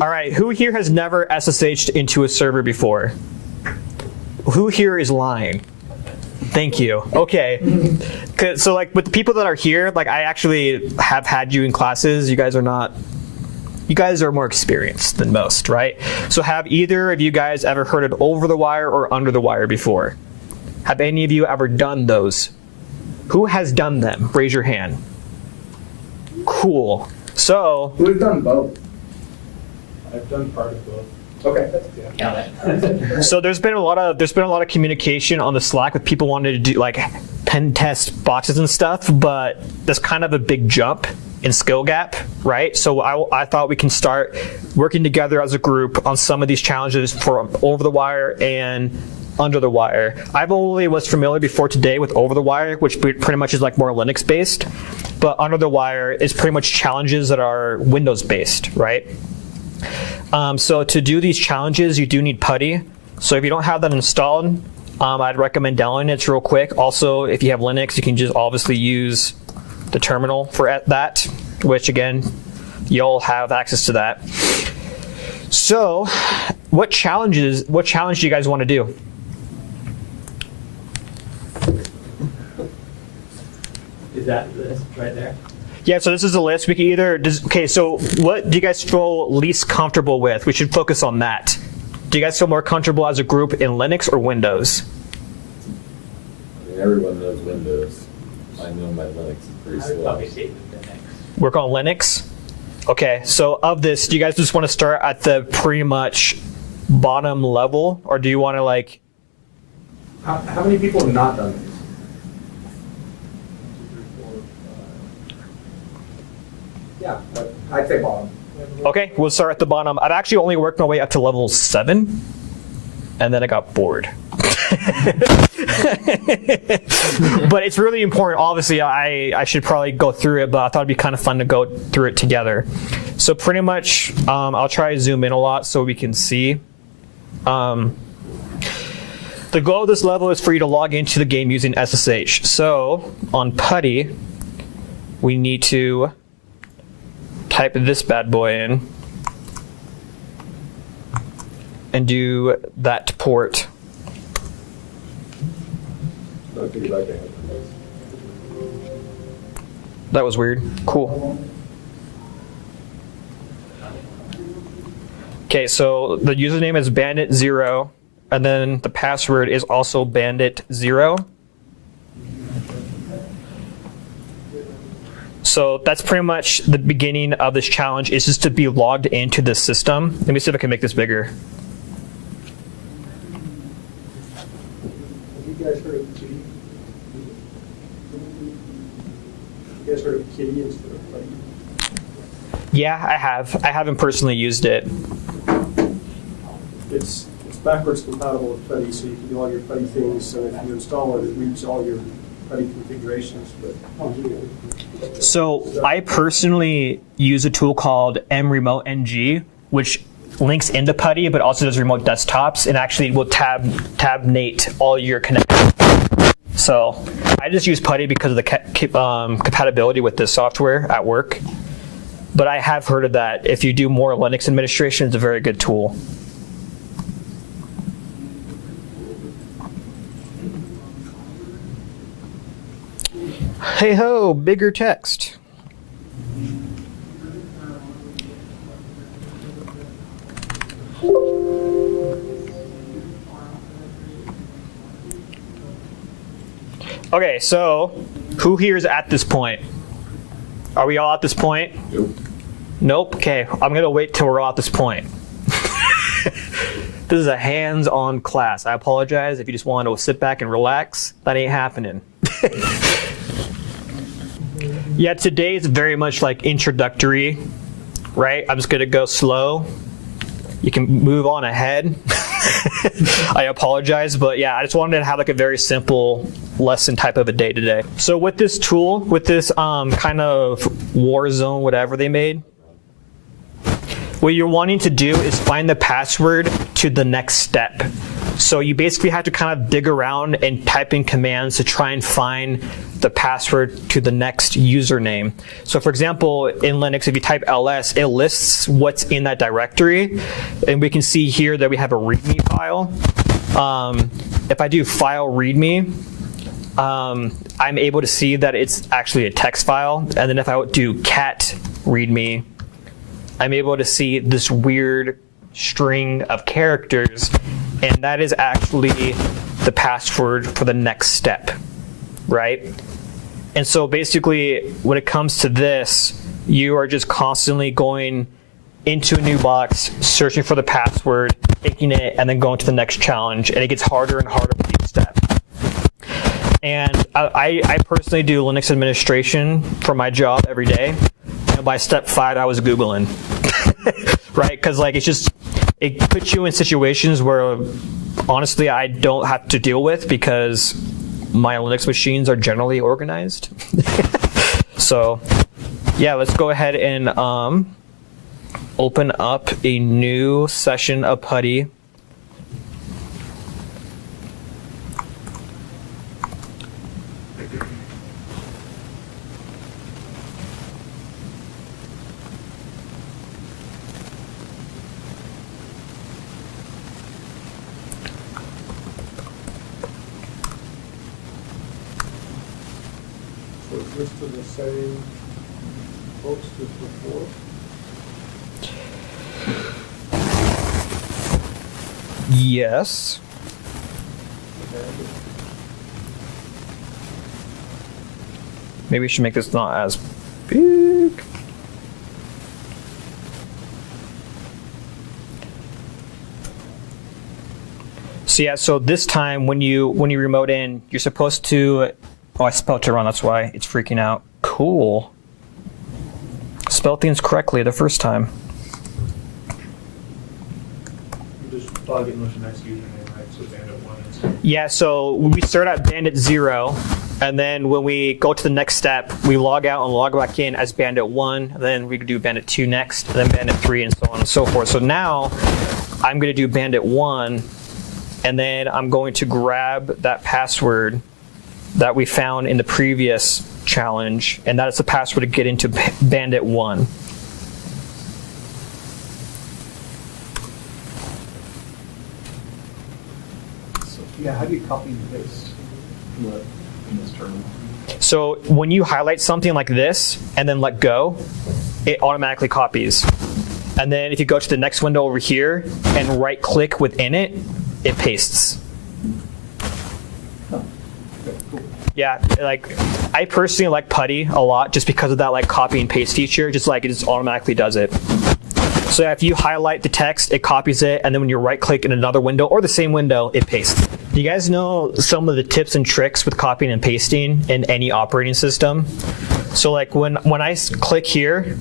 All right, who here has never SSH'd into a server before? Who here is lying? Thank you. Okay. So like with the people that are here, like I actually have had you in classes. You guys are more experienced than most, right? So have either of you guys ever heard of OverTheWire or UnderTheWire before? Have any of you ever done those? Who has done them? Raise your hand. Cool. So who's done both? I've done part of both. Okay. So there's been a lot of communication on the Slack with people wanting to do like pen test boxes and stuff, but there's kind of a big jump in skill gap, right? So I thought we can start working together as a group on some of these challenges for OverTheWire and UnderTheWire. I've only was familiar before today with OverTheWire, which pretty much is like more Linux based, but UnderTheWire is pretty much challenges that are Windows based, right? So to do these challenges, you do need Putty. So if you don't have that installed, I'd recommend downloading it real quick. Also, if you have Linux, you can just obviously use the terminal for that, which again, you'll have access to that. So what challenge do you guys want to do? Is that this right there? Yeah, so this is a list. We can either, okay, so what do you guys feel least comfortable with? We should focus on that. Do you guys feel more comfortable as a group in Linux or Windows? I mean, everyone knows Windows. I know my Linux is pretty slow. Probably safe with Linux. Work on Linux? Okay, so of this, do you guys just want to start at the pretty much bottom level, or do you want to like... How many people have not done this? Yeah, I'd say bottom. Okay, we'll start at the bottom. I've actually only worked my way up to level 7, and then I got bored. But it's really important. Obviously, I should probably go through it, but I thought it'd be kind of fun to go through it together. So pretty much, I'll try to zoom in a lot so we can see. The goal of this level is for you to log into the game using SSH. So on Putty, we need to type this bad boy in and do that port. That was weird. Cool. Okay, so the username is Bandit0, and then the password is also Bandit0. So that's pretty much the beginning of this challenge, is just to be logged into the system. Let me see if I can make this bigger. Have you guys heard of Putty? You guys heard of Kitty instead of Putty? Yeah, I have. I haven't personally used it. It's backwards compatible with Putty, so you can do all your Putty things. So if you install it, it reads all your Putty configurations. But So I personally use a tool called mRemoteNG, which links into Putty, but also does remote desktops, and actually will tabnate all your connections. So I just use Putty because of the compatibility with this software at work. But I have heard of that. If you do more Linux administration, it's a very good tool. Hey ho, bigger text. Okay, so who here is at this point? Are we all at this point? Nope. Nope. Okay, I'm gonna wait till we're all at this point. This is a hands-on class. I apologize if you just want to sit back and relax. That ain't happening. Yeah, today is very much like introductory, right? I'm just gonna go slow. You can move on ahead. I apologize, but yeah, I just wanted to have like a very simple lesson type of a day today. So with this tool, with this kind of war zone, whatever they made, what you're wanting to do is find the password to the next step. So you basically have to kind of dig around and type in commands to try and find the password to the next username. So for example, in Linux, if you type ls, it lists what's in that directory. And we can see here that we have a README file. If I do file README, I'm able to see that it's actually a text file. And then if I do cat README, I'm able to see this weird string of characters, and that is actually the password for the next step, right? And so basically, when it comes to this, you are just constantly going into a new box, searching for the password, taking it, and then going to the next challenge, and it gets harder and harder with each step. And I personally do Linux administration for my job every day. And by step 5, I was Googling, right? Because like it puts you in situations where honestly I don't have to deal with because my Linux machines are generally organized. So yeah, let's go ahead and open up a new session of Putty. So is this to the same folks as before? Yes. Maybe we should make this not as big. So yeah, so this time when you remote in, you're supposed to, oh, I spelled it wrong, that's why it's freaking out. Cool. Spelled things correctly the first time. You just plug in with the next username, right? So Bandit 1 is. Yeah, so we start at Bandit 0, and then when we go to the next step, we log out and log back in as Bandit 1, and then we do Bandit 2 next, and then Bandit 3, and so on and so forth. So now I'm going to do Bandit 1, and then I'm going to grab that password that we found in the previous challenge, and that is the password to get into Bandit 1. So, yeah, how do you copy and paste in this terminal? So when you highlight something like this and then let go, it automatically copies. And then if you go to the next window over here and right click within it, it pastes. Okay, cool. Yeah, like I personally like Putty a lot just because of that like copy and paste feature, just like it just automatically does it. So yeah, if you highlight the text, it copies it, and then when you right click in another window or the same window, it pastes. Do you guys know some of the tips and tricks with copying and pasting in any operating system? So like when I click here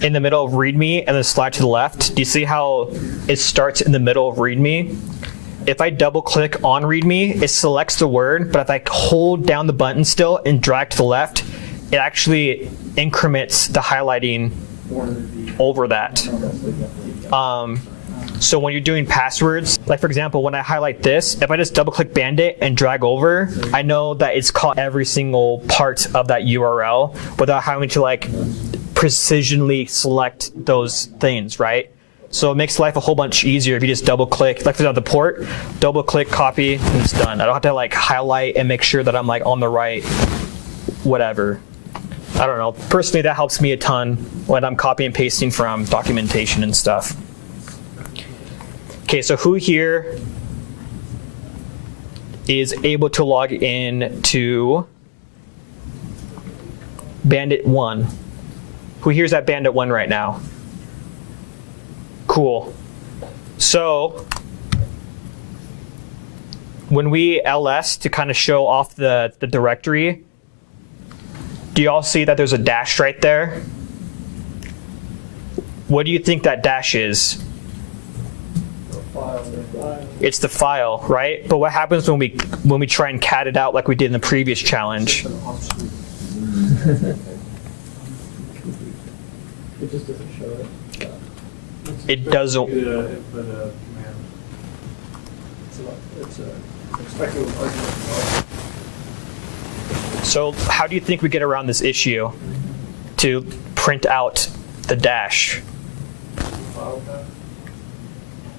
in the middle of README and then slide to the left, do you see how it starts in the middle of README? If I double click on README, it selects the word, but if I hold down the button still and drag to the left, it actually increments the highlighting over that. So when you're doing passwords, like for example, when I highlight this, if I just double click Bandit and drag over, I know that it's caught every single part of that URL without having to like precisionally select those things, right? So it makes life a whole bunch easier if you just double click, like for example, the port, double click, copy, and it's done. I don't have to like highlight and make sure that I'm like on the right, whatever. I don't know. Personally, that helps me a ton when I'm copying and pasting from documentation and stuff. Okay, so who here is able to log in to Bandit 1? Who here's at Bandit 1 right now? Cool. So when we ls to kind of show off the directory, do you all see that there's a dash right there? What do you think that dash is? It's the file, right? But what happens when we try and cat it out like we did in the previous challenge? It just doesn't show it. It doesn't. It's expecting an argument. So how do you think we get around this issue to print out the dash? File path.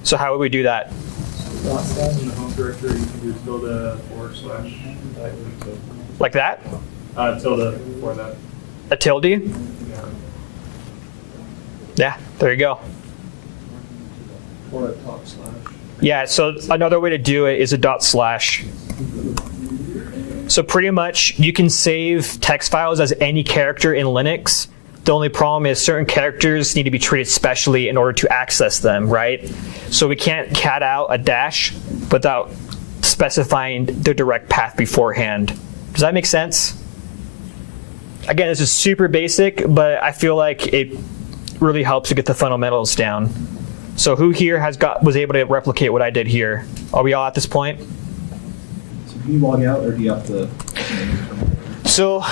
So how would we do that? In the home directory, you can do tilde / Like that? tilde for that. A tilde? Yeah. Yeah, there you go. Or a top slash. Yeah, so another way to do it is a /. So pretty much you can save text files as any character in Linux. The only problem is certain characters need to be treated specially in order to access them, right? So we can't cat out a dash without specifying the direct path beforehand. Does that make sense? Again, this is super basic, but I feel like it really helps to get the fundamentals down. So who here was able to replicate what I did here? Are we all at this point? So can you log out, or do you have to? So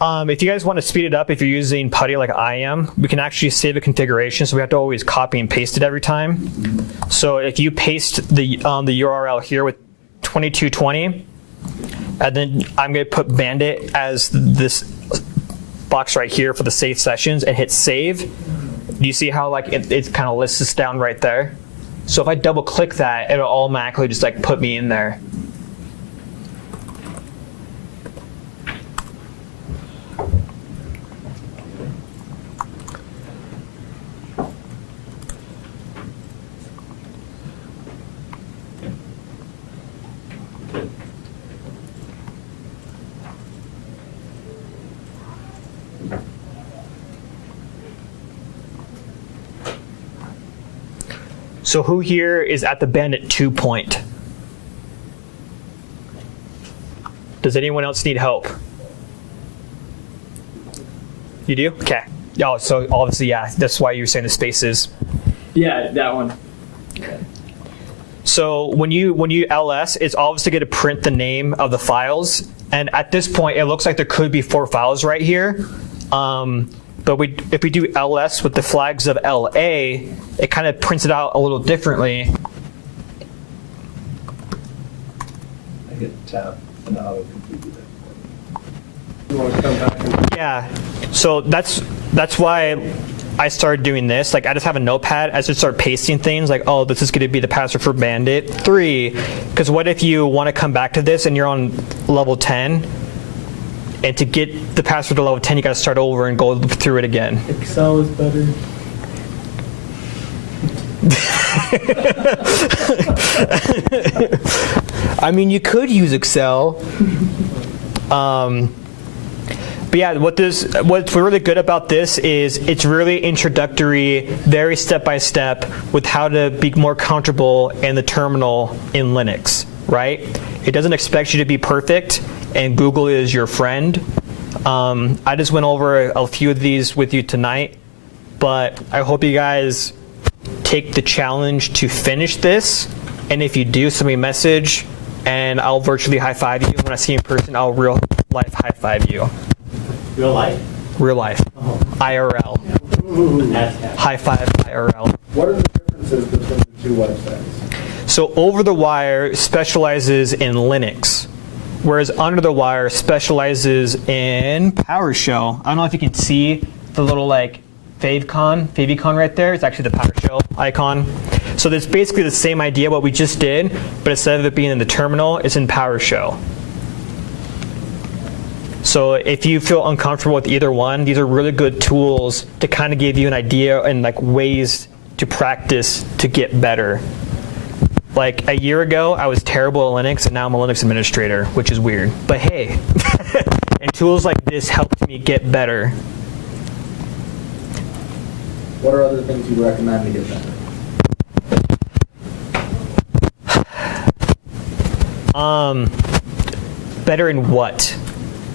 if you guys want to speed it up, if you're using Putty like I am, we can actually save a configuration, so we have to always copy and paste it every time. So if you paste the URL here with 2220, and then I'm going to put Bandit as this box right here for the save sessions and hit save. Do you see how like it kind of lists this down right there? So if I double click that, it'll automatically just like put me in there. So who here is at the Bandit 2 point? Does anyone else need help? You do? Okay. Oh, so obviously, yeah, that's why you were saying the spaces. Yeah, that one. So when you ls, it's obviously going to print the name of the files. And at this point, it looks like there could be 4 files right here. But if we do ls with the flags of LA, it kind of prints it out a little differently. I hit tab and auto completed it. You want to come back and Yeah, so that's why I started doing this. Like I just have a notepad, I just start pasting things like, oh, this is going to be the password for Bandit 3. Because what if you want to come back to this and you're on level 10? And to get the password to level 10, you got to start over and go through it again. Excel is better. I mean, you could use Excel. But yeah, what's really good about this is it's really introductory, very step-by-step with how to be more comfortable in the terminal in Linux, right? It doesn't expect you to be perfect, and Google is your friend. I just went over a few of these with you tonight, but I hope you guys take the challenge to finish this. And if you do, send me a message, and I'll virtually high-five you. When I see you in person, I'll real-life high-five you. Real life? Real life. IRL. High-five IRL. what are the differences between the two websites? So OverTheWire specializes in Linux, whereas UnderTheWire specializes in PowerShell. I don't know if you can see the little like favicon right there. It's actually the PowerShell icon. So it's basically the same idea what we just did, but instead of it being in the terminal, it's in PowerShell. So if you feel uncomfortable with either one, these are really good tools to kind of give you an idea and like ways to practice to get better. Like a year ago, I was terrible at Linux, and now I'm a Linux administrator, which is weird. But hey, and tools like this helped me get better. What are other things you recommend to get better? Better in what?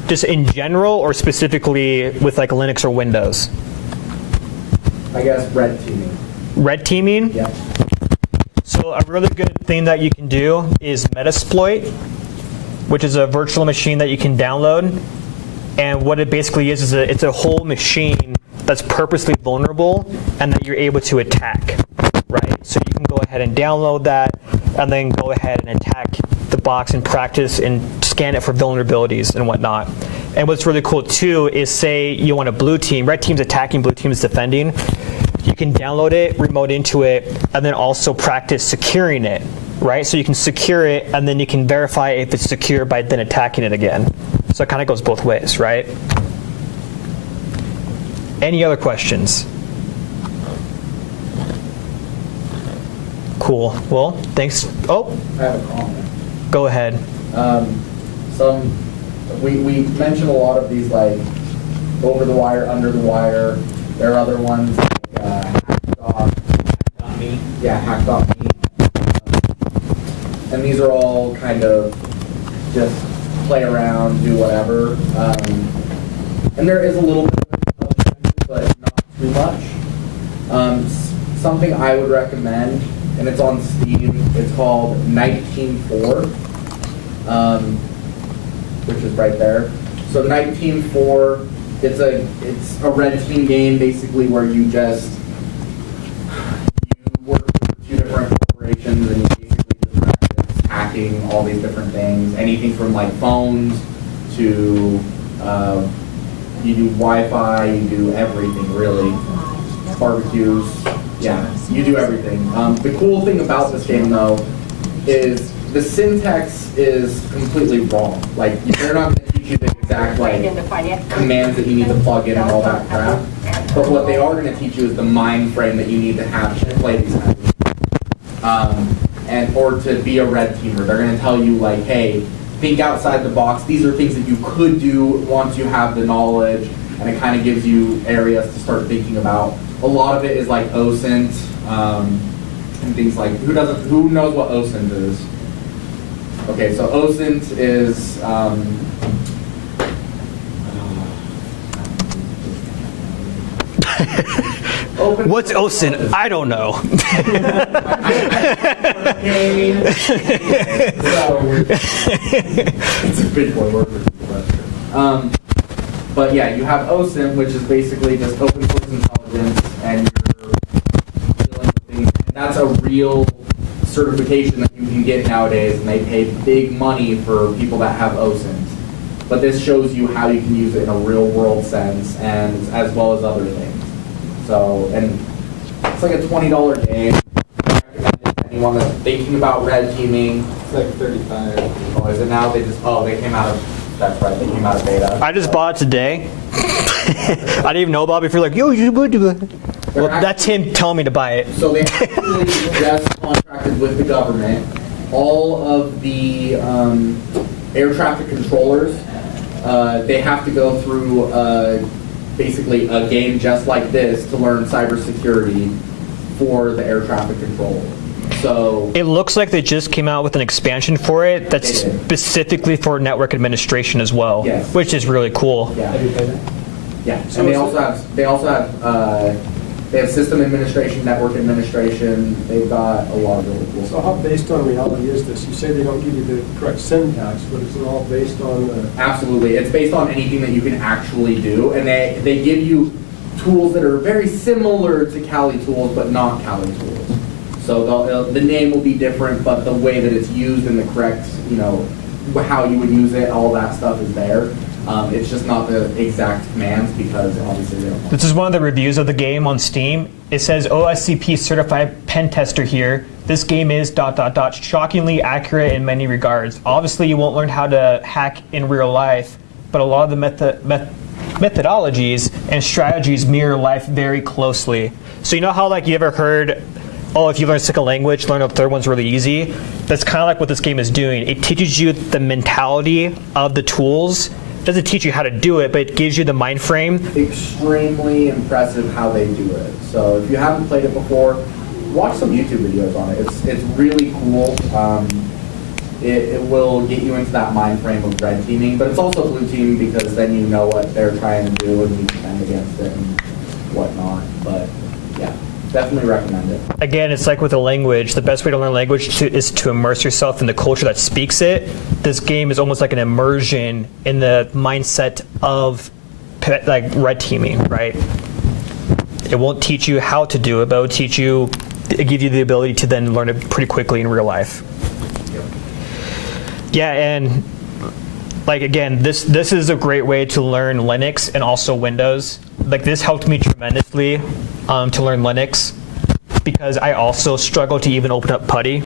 Just in general, or specifically with like Linux or Windows? I guess red teaming. Red teaming? Yeah. So a really good thing that you can do is Metasploit, which is a virtual machine that you can download. And what it basically is it's a whole machine that's purposely vulnerable and that you're able to attack, right? So you can go ahead and download that, and then go ahead and attack the box and practice and scan it for vulnerabilities and whatnot. And what's really cool too is, say you want a blue team, red team's attacking, blue team's defending. You can download it, remote into it, and then also practice securing it, right? So you can secure it, and then you can verify if it's secure by then attacking it again. So it kind of goes both ways, right? Any other questions? Cool. Well, thanks. Oh, I have a comment. go ahead. We mentioned a lot of these, like over the wire, under the wire. There are other ones like Hack.me. Yeah, Hack.me. And these are all kind of just play around, do whatever. And there is a little bit of it, but not too much. Something I would recommend, and it's on Steam, it's called Night Team 4. Which is right there. So Night Team 4, it's a red team game basically where you work with 2 different corporations and you basically just practice hacking all these different things. Anything from like phones to you do Wi-Fi, you do everything really. Barbecues, yeah, you do everything. The cool thing about this game though is the syntax is completely wrong. Like, they're not going to teach you the exact commands that you need to plug in and all that crap. But what they are going to teach you is the mind frame that you need to have to play these games. Or to be a red teamer. They're going to tell you, like, hey, think outside the box. These are things that you could do once you have the knowledge. And it kind of gives you areas to start thinking about. A lot of it is like OSINT and things like, who knows what OSINT is? Okay, so OSINT is What's OSINT? I don't know. It's a big one. But yeah, you have OSINT, which is basically just open source intelligence, and you're dealing with things. And that's a real certification that you can get nowadays, and they pay big money for people that have OSINT. But this shows you how you can use it in a real world sense, and as well as other things. So, and it's like a $20 game. I recommend it to anyone that's thinking about red teaming. It's like 35. Oh, is it now? They came out of, that's right, they came out of beta. I just bought it today. I didn't even know about it before. Like, yo, you should do it. Well, that's him telling me to buy it. So they actually just contracted with the government. All of the air traffic controllers, they have to go through basically a game just like this to learn cybersecurity for the air traffic controller. So It looks like they just came out with an expansion for it that's specifically for network administration as well, Yes. which is really cool. yeah, yeah. And they also have system administration, network administration. They've got a lot of really cool So stuff. how based on reality is this? You say they don't give you the correct syntax, but is it all based on the... Absolutely. It's based on anything that you can actually do, and they give you tools that are very similar to Kali tools, but not Kali tools. So the name will be different, but the way that it's used and the correct, how you would use it, all that stuff is there. It's just not the exact commands because obviously they don't. This is one of the reviews of the game on Steam. It says OSCP certified pen tester here. This game is ... shockingly accurate in many regards. Obviously you won't learn how to hack in real life, but a lot of the methodologies and strategies mirror life very closely. So you know how you ever heard, oh, if you learn a second language, learn a third one's really easy? That's kind of like what this game is doing. It teaches you the mentality of the tools. It doesn't teach you how to do it, but it gives you the mind frame. Extremely impressive how they do it. So if you haven't played it before, watch some YouTube videos on it. It's really cool. It will get you into that mind frame of red teaming, but it's also blue teaming because then you know what they're trying to do and you defend against it and whatnot. But yeah, definitely recommend it. Again, it's like with a language. The best way to learn language is to immerse yourself in the culture that speaks it. This game is almost like an immersion in the mindset of red teaming, right? It won't teach you how to do it, but it will teach you it gives you the ability to then learn it pretty quickly in real life. Yeah, and like again, this is a great way to learn Linux and also Windows. Like this helped me tremendously to learn Linux because I also struggle to even open up Putty.